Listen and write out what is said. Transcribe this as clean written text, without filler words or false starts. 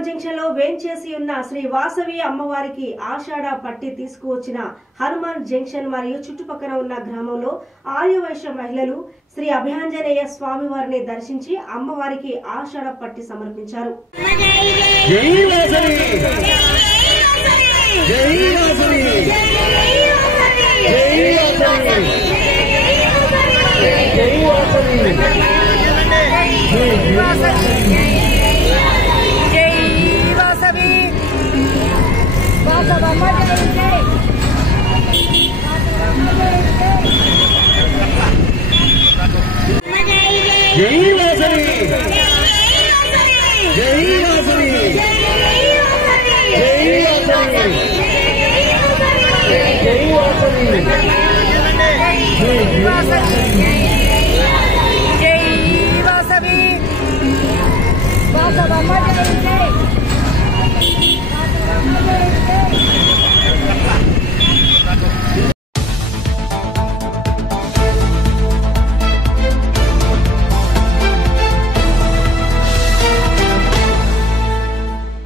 Hanuman junction లో వేంచేసి ఉన్న శ్రీ వాసవి అమ్మవారికి ఆషాఢ పట్టి తీసుకువచ్చిన హనుమాన్ జంక్షన్ మరియు చుట్టుపక్కల ఉన్న గ్రామంలో ఆర్యవైశ్య మహిళలు శ్రీ అభయాంజనేయ స్వామి వారిని దర్శించి అమ్మవారికి ఆషాఢ పట్టి సమర్పించారు. जय